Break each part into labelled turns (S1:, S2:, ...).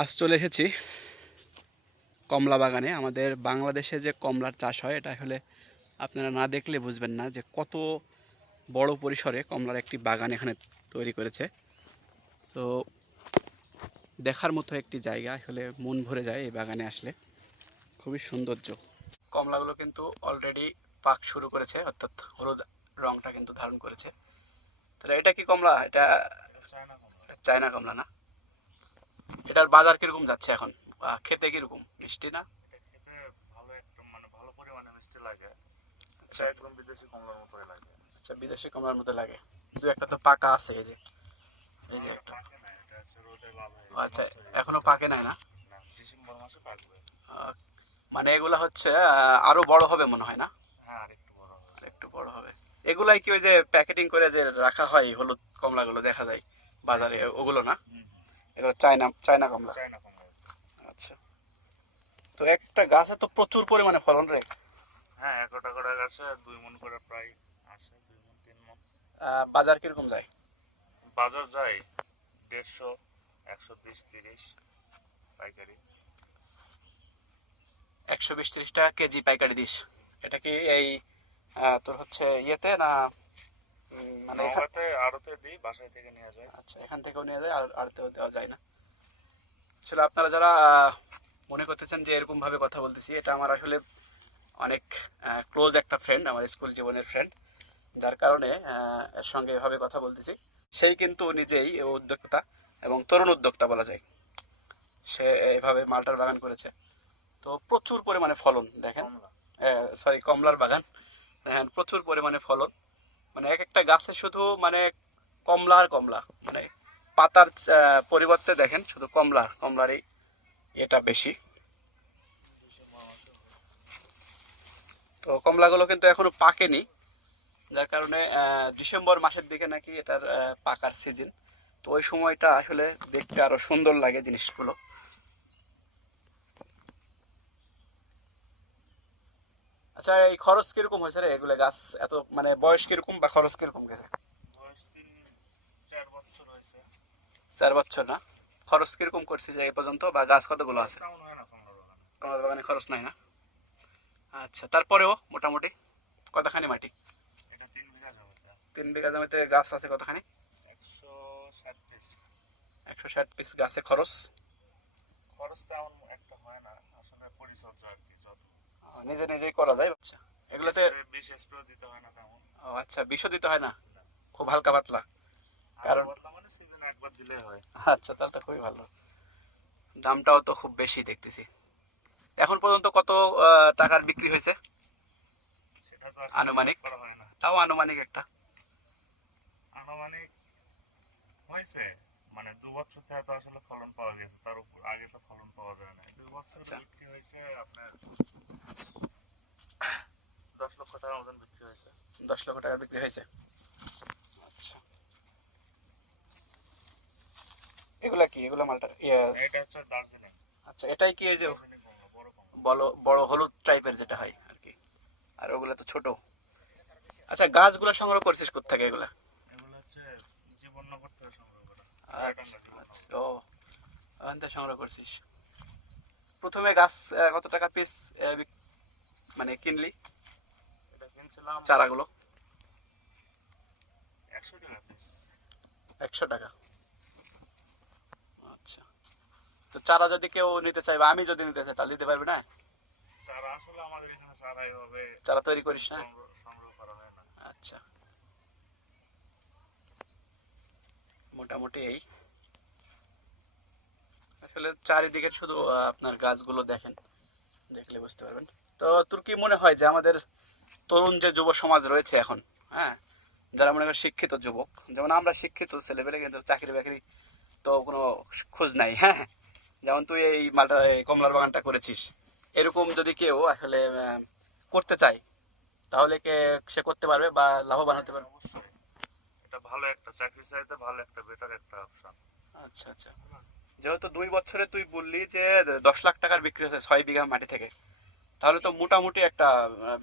S1: আজ চলে এসেছি কমলা বাগানে। আমাদের বাংলাদেশে যে কমলার চাষ হয়, এটা হলে আপনারা না দেখলে বুঝবেন না যে কত বড় পরিসরে কমলার একটি বাগান এখানে তৈরি করেছে। তো দেখার মতো একটি জায়গা আসলে মন ভরে যায় এই বাগানে আসলে। খুবই সৌন্দর্য। কমলাগুলো কিন্তু অলরেডি পাক শুরু করেছে, অর্থাৎ হলুদ রংটা কিন্তু ধারণ করেছে। তাহলে এটা কি কমলা। এটা চায়না কমলা না? এটার বাজার কীরকম যাচ্ছে এখন? খেতে কীরকম? মিষ্টি না?
S2: ভালো একটা মানে ভালো পরিমাণে মিষ্টি লাগে।
S1: আচ্ছা।
S2: বিদেশি কমলার মতোই লাগে।
S1: আচ্ছা বিদেশি কমলার মতো লাগে। দু একটা তো পাকা আছে এই যে। এই যে একটা।
S2: হয়ে
S1: আচ্ছা এখনও পাকে। নাই না? মানে এগুলা হচ্ছে আরও বড় হবে মনে হয় না?
S2: হ্যাঁ একটু বড় হবে।
S1: এগুলাই কি ওই যে প্যাকেটিং করে যে রাখা হয় হলুদ কমলাগুলো দেখা যায় বাজারে ওগুলো না? এগুলো চায়না চায়না কমলা। আচ্ছা। তো একটা গাছে তো প্রচুর পরিমাণে ফলন রে।
S2: হ্যাঁ একটা করে গাছে দুই মন করে প্রায় আসে দুই মন তিন মন।
S1: বাজার কীরকম যায়?
S2: বাজার যায় দেড়শো একশো বিশ তিরিশ পাইকারি।
S1: একশো বিশ ত্রিশ টাকা কেজি পাইকারি দিস। এটা কি এই তোর হচ্ছে ইয়েতে না মানে
S2: নৌকাতে আড়তে দিই বাসায় থেকে নিয়ে যায়
S1: আচ্ছা এখান থেকেও নেওয়া যায় আর আড়তেও দেওয়া যায় না। আসলে আপনারা যারা মনে করতেছেন যে এরকম ভাবে কথা বলতেছি এটা আমার আসলে অনেক ক্লোজ একটা ফ্রেন্ড আমার স্কুল জীবনের ফ্রেন্ড যার কারণে এর সঙ্গে এভাবে কথা বলতেছি। সেই কিন্তু নিজেই উদ্যোক্তা এবং তরুণ উদ্যোক্তা বলা যায়। সে এভাবে মালটার বাগান করেছে। তো প্রচুর পরিমাণে ফলন দেখেন। সরি কমলার বাগান। দেখেন প্রচুর পরিমাণে ফলন। মানে এক একটা গাছে শুধু মানে কমলা আর কমলা মানে পাতার পরিবর্তে দেখেন শুধু কমলা কমলারই এটা বেশি। তো কমলাগুলো কিন্তু এখনও পাকেনি, যার কারণে ডিসেম্বর মাসের দিকে নাকি এটার পাকার সিজন তো ওই সময়টা আসলে দেখতে আরও সুন্দর লাগে জিনিসগুলো। আচ্ছা এই খরচ কীরকম হয়েছে রে এগুলো গাছ? এত মানে বয়স কীরকম বা খরচ কীরকম গেছে?
S2: চার বছর
S1: না? খরচ কীরকম করছে যে এই পর্যন্ত বা গাছ কতগুলো আছে?
S2: কমলা বাগানে
S1: খরচ নাই না? আচ্ছা তারপরেও মোটামুটি কতখানি মাটি?
S2: এটা তিন বিঘা জমিতে।
S1: তিন বিঘা জমিতে গাছ আছে কতখানি?
S2: একশো ষাট পিস
S1: গাছে খরচ?
S2: খরচ তেমন একটা হয় না আসলে পরিচর্যা আর কি।
S1: নিজে নিজেই করা যায় আচ্ছা এগুলোতে
S2: বিষ স্প্রে দিতে হয় না তেমন।
S1: ও আচ্ছা বিষও দিতে হয় না? খুব হালকা পাতলা। কারণ-
S2: বর্তমানে সিজনে একবার দিলে হয়।
S1: আচ্ছা তাহলে তো খুবই ভালো। দামটাও তো খুব বেশি দেখতেছি। এখন পর্যন্ত কত টাকার বিক্রি হয়েছে?
S2: সেটা তো
S1: আনুমানিক? তাও আনুমানিক একটা।
S2: আনুমানিক হয়েছে। মানে দু বছর থেকে তো আসলে ফলন পাওয়া গেছে তার উপর আগে তো ফলন পাওয়া যায় না। দুই বছর
S1: আচ্ছা।
S2: বিক্রি হয়েছে আপনার দশ লক্ষ টাকার মতন বিক্রি হয়েছে।
S1: দশ লক্ষ টাকা বিক্রি হয়েছে? আচ্ছা। এগুলা কি? এগুলা মালটা
S2: এটা হচ্ছে দার্জিলিং।
S1: আচ্ছা এটাই কি এই যে
S2: বড়
S1: বড় হলুদ টাইপের যেটা হয় আর কি। আর ওগুলা তো ছোট। আচ্ছা গাছগুলো সংগ্রহ করছিস কোথেকে এগুলা
S2: এগুলো হচ্ছে জীবননগর থেকে সংগ্রহ করা
S1: আচ্ছা
S2: চুয়াডাঙ্গা জীবননগর।
S1: আচ্ছা, ও ওখান সংগ্রহ করছিস। প্রথমে গাছ কত টাকা পিস মানে কিনলি? চারাগুলো?
S2: একশো টাকা পিস
S1: একশো টাকা। আচ্ছা। তো চারা যদি কেউ নিতে চায় বা আমি যদি নিতে চাই তাহলে দিতে পারবে না?
S2: চারা আসলে আমাদের এখানে চারা
S1: তৈরি করিস না। আচ্ছা। মোটামুটি এই। আসলে চারিদিকে শুধু আপনার গাছগুলো দেখেন, দেখলে বুঝতে পারবেন। তো তোর কি মনে হয় যে আমাদের তরুণ যে যুব সমাজ রয়েছে এখন হ্যাঁ যারা মনে করেন শিক্ষিত যুবক, যেমন আমরা শিক্ষিত ছেলেপেলে কিন্তু চাকরি বাকরি তো কোনো খোঁজ নাই হ্যাঁ যেমন তুই এই মালটা, এই কমলার বাগানটা করেছিস, এরকম যদি কেউ আসলে করতে চায়, তাহলে কে, সে করতে পারবে বা লাভবান হতে পারবে?
S2: ভালো একটা চাকরি চাইতে ভালো একটা বেটার একটা অপশন
S1: আচ্ছা আচ্ছা। যেহেতু দুই বছরে তুই বললি যে দশ লাখ টাকার বিক্রি হচ্ছে ছয় বিঘা মাটি থেকে তাহলে তো মোটামুটি একটা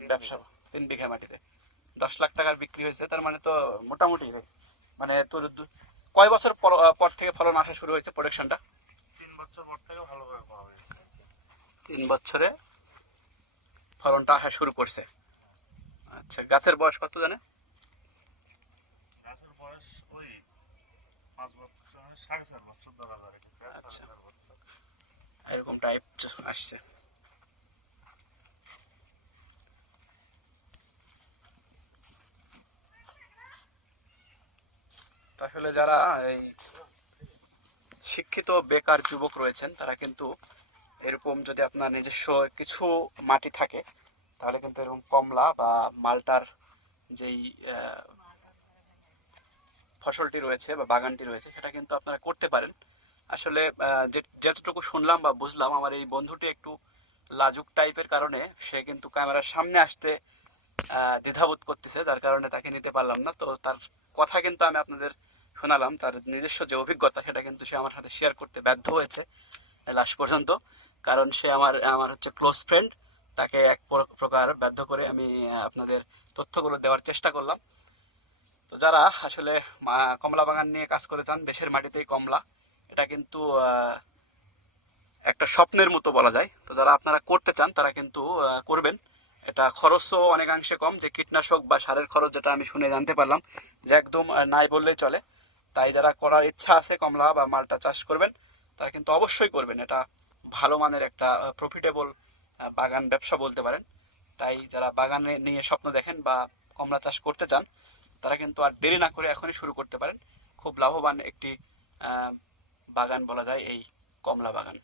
S1: ব্যবসা তিন বিঘা মাটিতে। দশ লাখ টাকার বিক্রি হয়েছে তার মানে তো মোটামুটি মানে তোর কয় বছর পর থেকে ফলন আসা শুরু হয়েছে প্রোডাকশনটা
S2: তিন বছর পর থেকে ভালোভাবে পাওয়া
S1: তিন বছরে ফলনটা আসা শুরু করছে। আচ্ছা গাছের বয়স কত জানে
S2: গাছের বয়স ওই
S1: আচ্ছা। এরকম টাইপ আসছে তাহলে যারা এই শিক্ষিত, বেকার যুবক রয়েছেন, তারা কিন্তু এরকম যদি আপনার নিজস্ব কিছু মাটি থাকে, তাহলে কিন্তু এরকম কমলা বা মালটার যেই ফসলটি রয়েছে বা বাগানটি রয়েছে, সেটা কিন্তু আপনারা করতে পারেন। আসলে যতটুকু শুনলাম বা বুঝলাম, আমার এই বন্ধুটি একটু লাজুক টাইপের কারণে সে কিন্তু ক্যামেরার সামনে আসতে দ্বিধাবোধ করতেছে, যার কারণে তাকে নিতে পারলাম না। তো তার কথা কিন্তু আমি আপনাদের শোনালাম, তার নিজস্ব যে অভিজ্ঞতা, সেটা কিন্তু সে আমার সাথে শেয়ার করতে বাধ্য হয়েছে, লাস্ট পর্যন্ত। কারণ সে আমার আমার হচ্ছে ক্লোজ ফ্রেন্ড তাকে এক প্রকার বাধ্য করে আমি আপনাদের তথ্যগুলো দেওয়ার চেষ্টা করলাম। তো যারা আসলে কমলা বাগান নিয়ে কাজ করতে চান, দেশের মাটিতেই কমলা, এটা কিন্তু একটা স্বপ্নের মতো বলা যায়। তো যারা আপনারা করতে চান, তারা কিন্তু করবেন। এটা খরচও অনেকাংশে কম, যে কীটনাশক বা সারের খরচ, যেটা আমি শুনে জানতে পারলাম, যে একদম নাই বললেই চলে। তাই যারা করার ইচ্ছা আছে, কমলা বা মালটা চাষ করবেন, তারা কিন্তু অবশ্যই করবেন। এটা ভালো মানের একটা প্রফিটেবল বাগান ব্যবসা বলতে পারেন। তাই যারা বাগানে নিয়ে স্বপ্ন দেখেন বা কমলা চাষ করতে চান তারা কিন্তু আর দেরি না করে এখনই শুরু করতে পারেন। খুব লাভবান একটি বাগান বলা যায় এই কমলা বাগান।